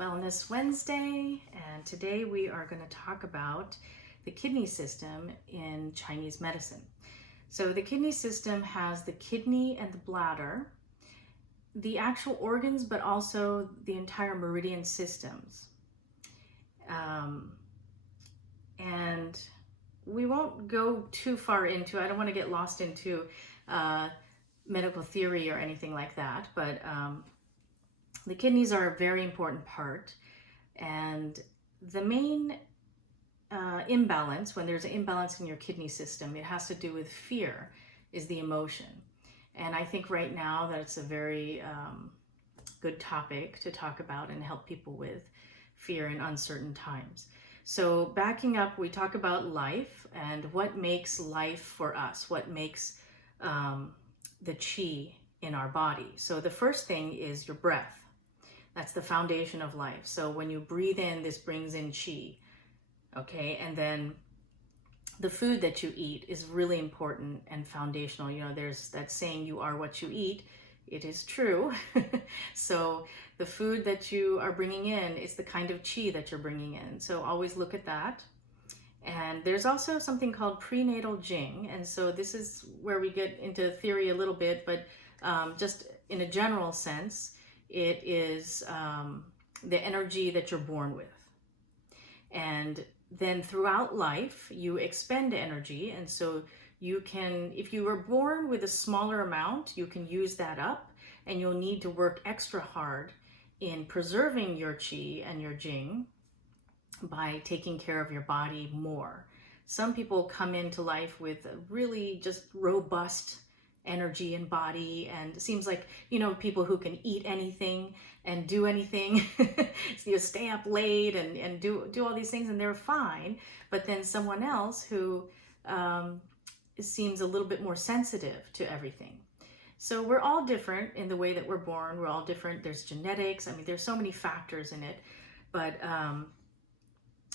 Wellness Wednesday, and today we are going to talk about the kidney system in Chinese medicine. So the kidney system has the kidney and the bladder, the actual organs, but also the entire meridian systems. And we won't go too far into, I don't want to get lost into medical theory or anything like that, but the kidneys are a very important part, and the main imbalance, when there's an imbalance in your kidney system, it has to do with fear, is the emotion. And I think right now that it's a very good topic to talk about and help people with fear in uncertain times. So backing up, we talk about life and what makes life for us, what makes the chi in our body. So the first thing is your breath. That's the foundation of life. So when you breathe in, this brings in chi, okay? And then the food that you eat is really important and foundational. You know, there's that saying, you are what you eat. It is true. So the food that you are bringing in is the kind of chi that you're bringing in. So always look at that. And there's also something called prenatal jing. And so this is where we get into theory a little bit, but just in a general sense, it is the energy that you're born with. And then throughout life, you expend energy. And so you can, if you were born with a smaller amount, you can use that up, and you'll need to work extra hard in preserving your chi and your jing by taking care of your body more. Some people come into life with a really just robust energy and body, and it seems like, you know, people who can eat anything and do anything, you stay up late and do all these things and they're fine. But then someone else who seems a little bit more sensitive to everything. So we're all different in the way that we're born. We're all different. There's genetics. I mean, there's so many factors in it. But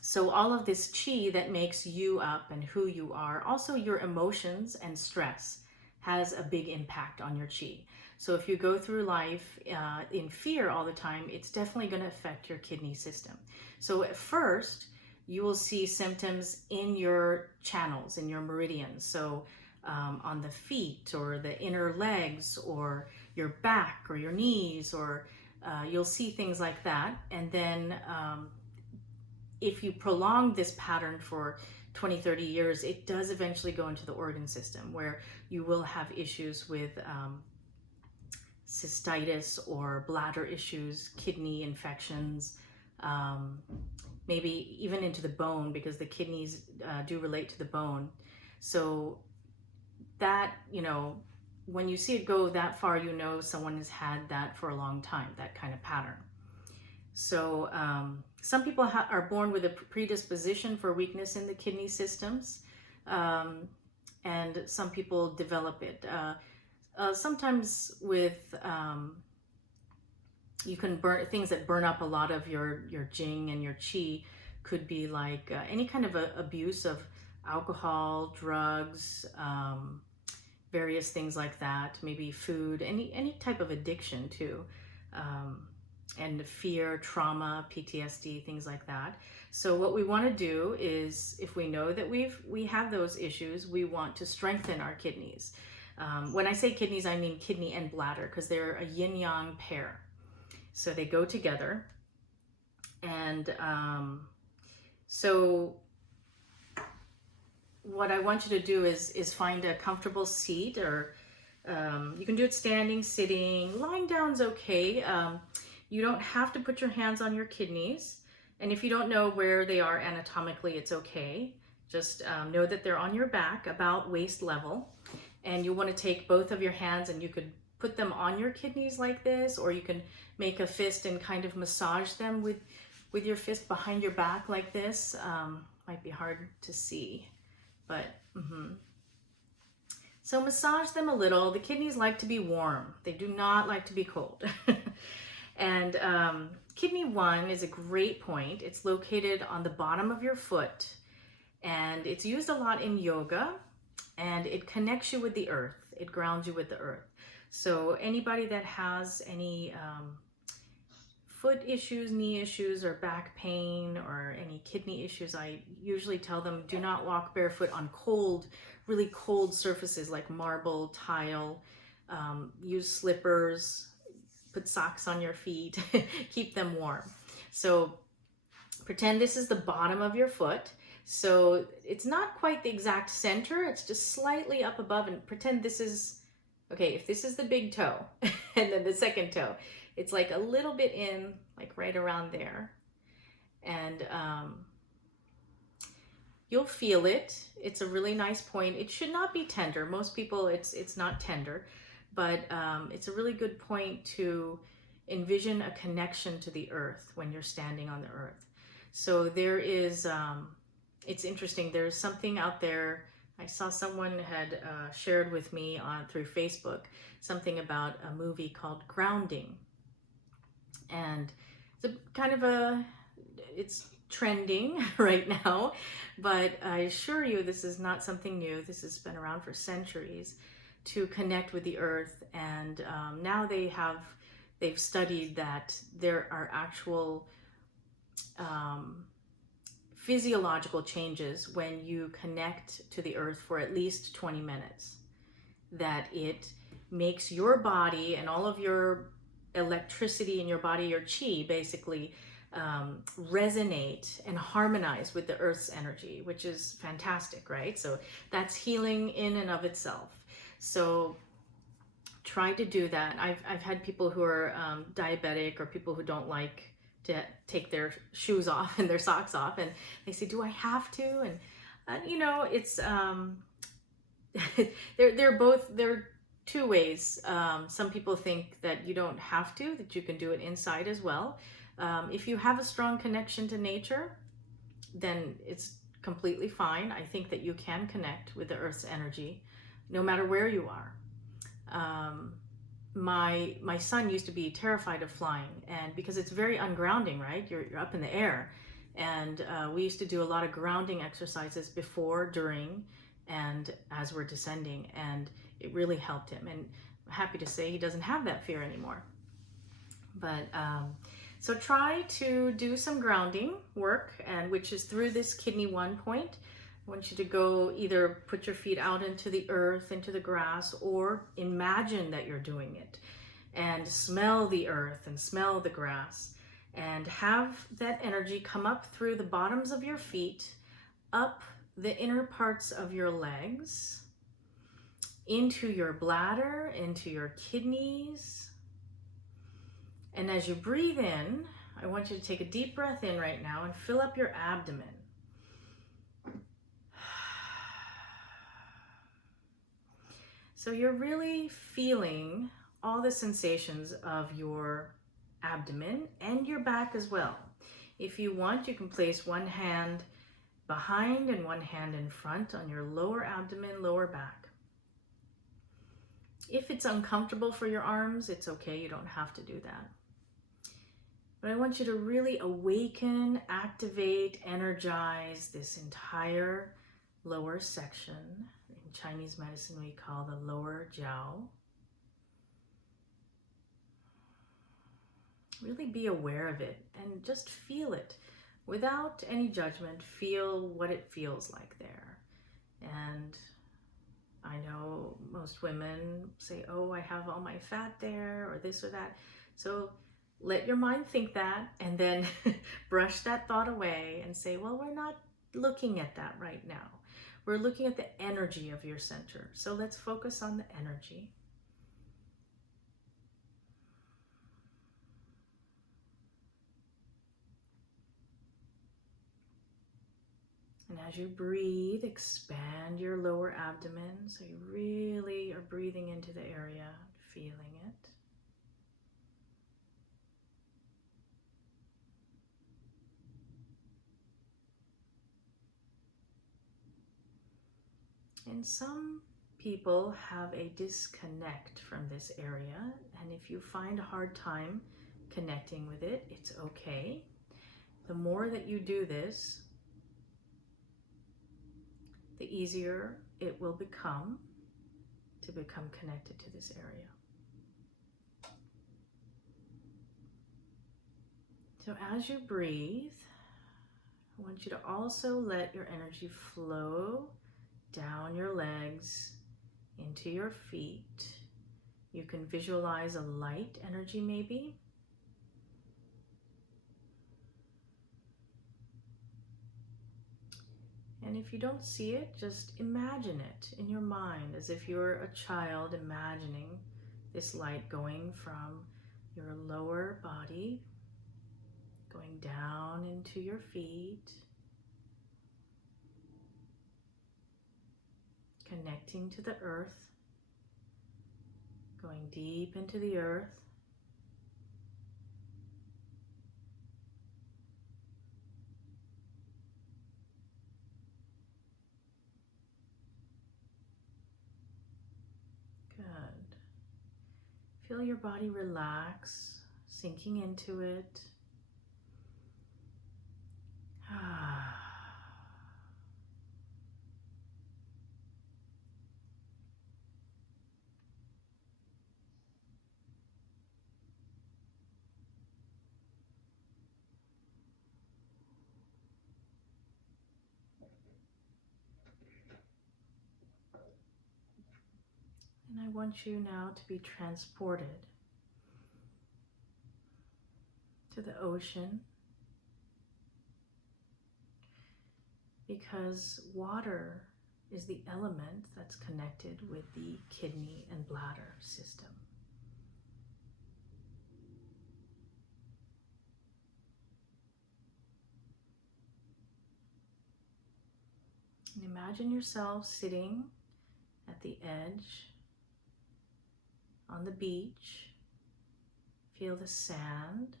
so all of this chi that makes you up and who you are, also your emotions and stress, has a big impact on your chi. So if you go through life in fear all the time, it's definitely going to affect your kidney system. So at first, you will see symptoms in your channels, in your meridians. So on the feet or the inner legs or your back or your knees, or you'll see things like that. And then if you prolong this pattern for 20, 30 years, it does eventually go into the organ system, where you will have issues with cystitis or bladder issues, kidney infections, maybe even into the bone, because the kidneys do relate to the bone. So that, you know, when you see it go that far, you know someone has had that for a long time, that kind of pattern. So some people are born with a predisposition for weakness in the kidney systems, and some people develop it. Sometimes with, you can burn things that burn up a lot of your jing and your chi, could be like any kind of abuse of alcohol, drugs, various things like that, maybe food, any type of addiction too. And fear, trauma, PTSD, things like that. So what we want to do is, if we know that we have those issues, we want to strengthen our kidneys. When I say kidneys, I mean kidney and bladder, because they're a yin-yang pair. So they go together. And so what I want you to do is find a comfortable seat, or you can do it standing, sitting, lying down's okay. You don't have to put your hands on your kidneys. And if you don't know where they are anatomically, it's okay. Just know that they're on your back, about waist level. And you want to take both of your hands, and you could put them on your kidneys like this, or you can make a fist and kind of massage them with your fist behind your back like this. Might be hard to see, but So massage them a little. The kidneys like to be warm. They do not like to be cold. And kidney 1 is a great point. It's located on the bottom of your foot, and it's used a lot in yoga, and it connects you with the earth. It grounds you with the earth. So anybody that has any foot issues, knee issues, or back pain, or any kidney issues, I usually tell them do not walk barefoot on cold, really cold surfaces like marble, tile. Use slippers, put socks on your feet, keep them warm. So pretend this is the bottom of your foot. So it's not quite the exact center, it's just slightly up above, and pretend this is, okay, if this is the big toe and then the second toe, it's like a little bit in, like right around there. And you'll feel it. It's a really nice point. It should not be tender. Most people, it's not tender, but it's a really good point to envision a connection to the earth when you're standing on the earth. So there is, it's interesting, there's something out there. I saw someone had shared with me through Facebook something about a movie called Grounding. And it's it's trending right now, but I assure you this is not something new. This has been around for centuries, to connect with the earth. And now they've studied that there are actual physiological changes when you connect to the earth for at least 20 minutes, that it makes your body and all of your electricity in your body, your chi, basically resonate and harmonize with the earth's energy, which is fantastic, right? So that's healing in and of itself. So try to do that. I've had people who are diabetic, or people who don't like to take their shoes off and their socks off, and they say, do I have to? And you know, it's they're two ways. Some people think that you don't have to, that you can do it inside as well. If you have a strong connection to nature, then it's completely fine. I think that you can connect with the earth's energy no matter where you are. My son used to be terrified of flying, and because it's very ungrounding, right? You're up in the air, and we used to do a lot of grounding exercises before, during, and as we're descending, and it really helped him. And I'm happy to say he doesn't have that fear anymore. But so try to do some grounding work, and which is through this kidney 1 point. I want you to go either put your feet out into the earth, into the grass, or imagine that you're doing it, and smell the earth and smell the grass, and have that energy come up through the bottoms of your feet, up the inner parts of your legs, into your bladder, into your kidneys. And as you breathe in, I want you to take a deep breath in right now and fill up your abdomen. So you're really feeling all the sensations of your abdomen and your back as well. If you want, you can place one hand behind and one hand in front on your lower abdomen, lower back. If it's uncomfortable for your arms, it's okay, you don't have to do that. But I want you to really awaken, activate, energize this entire lower section. In Chinese medicine, we call the lower jiao. Really be aware of it and just feel it without any judgment. Feel what it feels like there. And I know most women say, oh, I have all my fat there, or this or that. So let your mind think that, and then brush that thought away and say, well, we're not looking at that right now. We're looking at the energy of your center. So let's focus on the energy. And as you breathe, expand your lower abdomen. So you really are breathing into the area, feeling it. And some people have a disconnect from this area, and if you find a hard time connecting with it, it's okay. The more that you do this, the easier it will become to become connected to this area. So as you breathe, I want you to also let your energy flow down your legs into your feet. You can visualize a light energy maybe. And if you don't see it, just imagine it in your mind as if you're a child imagining this light going from your lower body, going down into your feet, connecting to the earth, going deep into the earth. Good. Feel your body relax, sinking into it. And I want you now to be transported to the ocean, because water is the element that's connected with the kidney and bladder system. And imagine yourself sitting at the edge on the beach. Feel the sand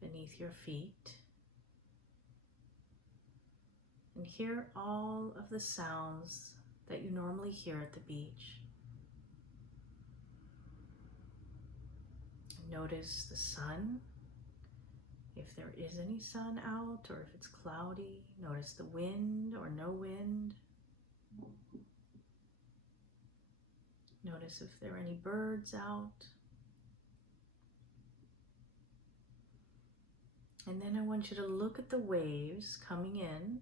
beneath your feet. And hear all of the sounds that you normally hear at the beach. Notice the sun, if there is any sun out or if it's cloudy. Notice the wind or no wind. Notice if there are any birds out. And then I want you to look at the waves coming in.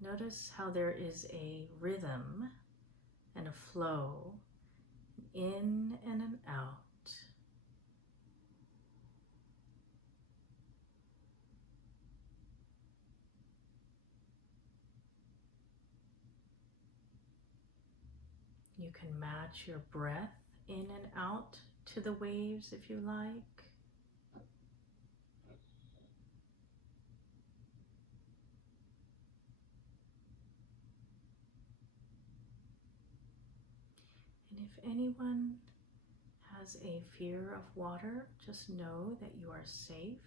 Notice how there is a rhythm and a flow in and an out. You can match your breath in and out to the waves if you like. And if anyone has a fear of water, just know that you are safe.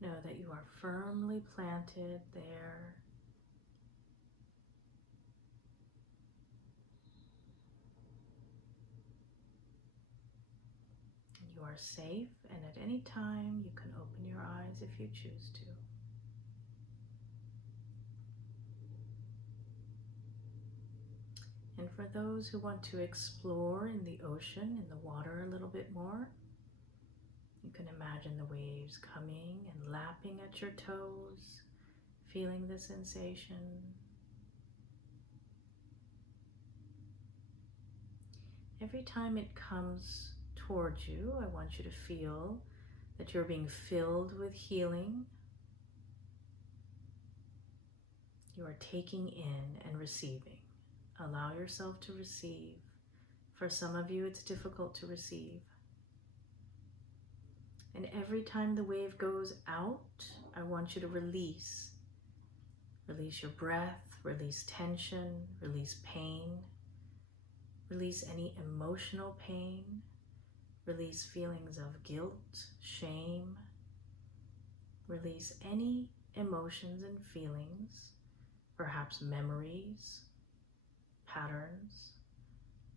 Know that you are firmly planted there. You are safe, and at any time you can open your eyes if you choose to. And for those who want to explore in the ocean, in the water a little bit more, you can imagine the waves coming and lapping at your toes, feeling the sensation. Every time it comes towards you, I want you to feel that you're being filled with healing. You are taking in and receiving. Allow yourself to receive. For some of you, it's difficult to receive. And every time the wave goes out, I want you to release. Release your breath, release tension, release pain, release any emotional pain, release feelings of guilt, shame, release any emotions and feelings, perhaps memories, patterns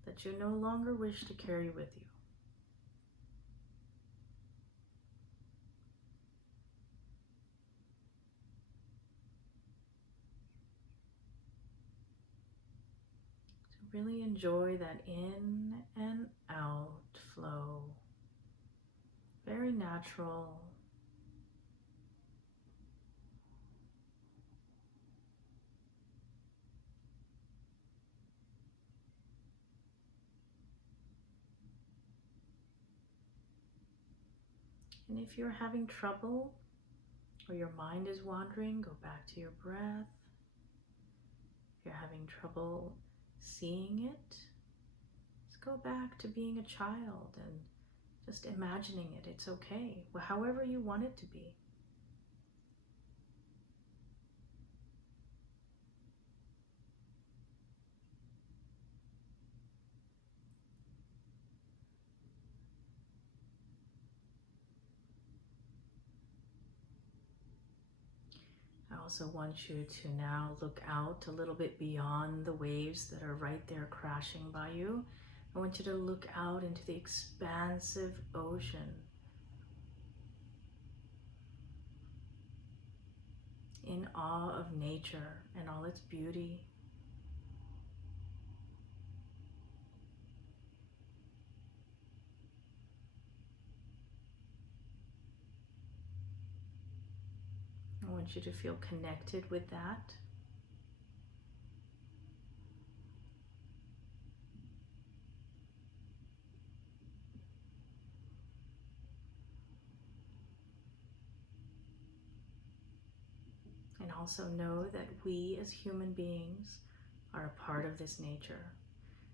that you no longer wish to carry with you. So really enjoy that in and out flow. very natural. And if you're having trouble or your mind is wandering, go back to your breath. If you're having trouble seeing it, just go back to being a child and just imagining it. It's okay, however you want it to be. I also want you to now look out a little bit beyond the waves that are right there crashing by you. I want you to look out into the expansive ocean, in awe of nature and all its beauty. I want you to feel connected with that. And also know that we as human beings are a part of this nature.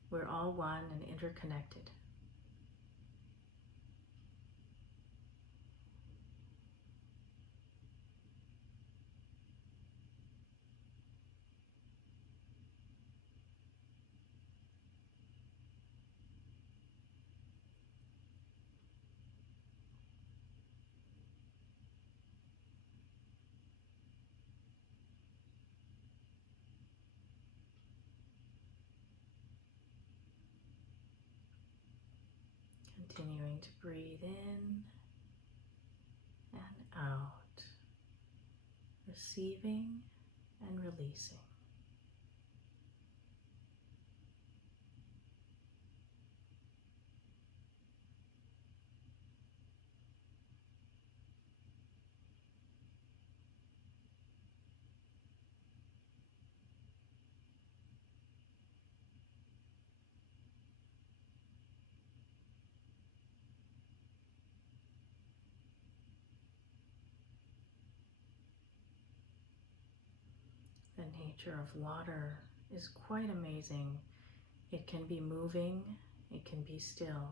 We're all one and interconnected. Continuing to breathe in and out, receiving and releasing. The nature of water is quite amazing. It can be moving, it can be still,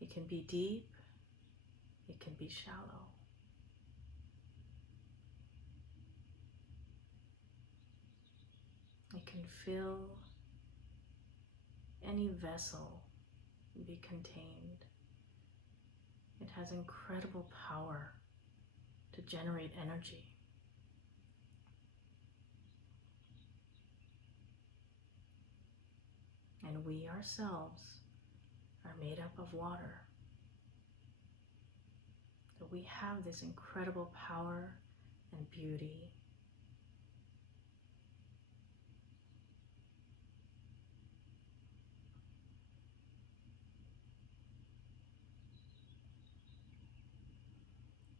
it can be deep, it can be shallow. It can fill any vessel, be contained. It has incredible power to generate energy. And we ourselves are made up of water. So we have this incredible power and beauty.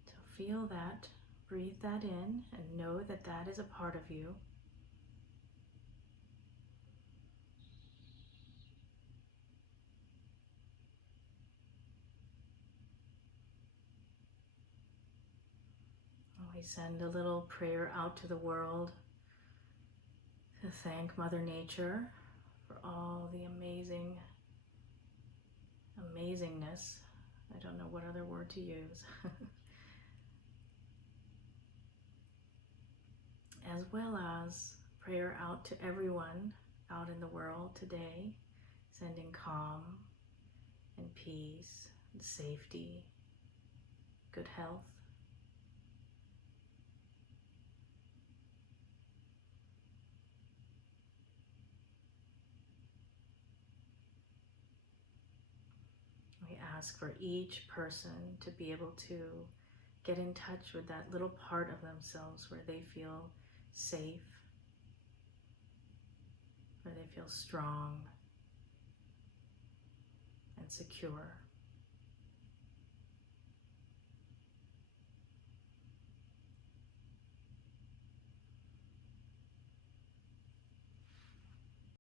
So feel that, breathe that in, and know that that is a part of you. We send a little prayer out to the world to thank Mother Nature for all the amazingness. I don't know what other word to use. As well as prayer out to everyone out in the world today, sending calm and peace and safety, good health. We ask for each person to be able to get in touch with that little part of themselves where they feel safe, where they feel strong and secure.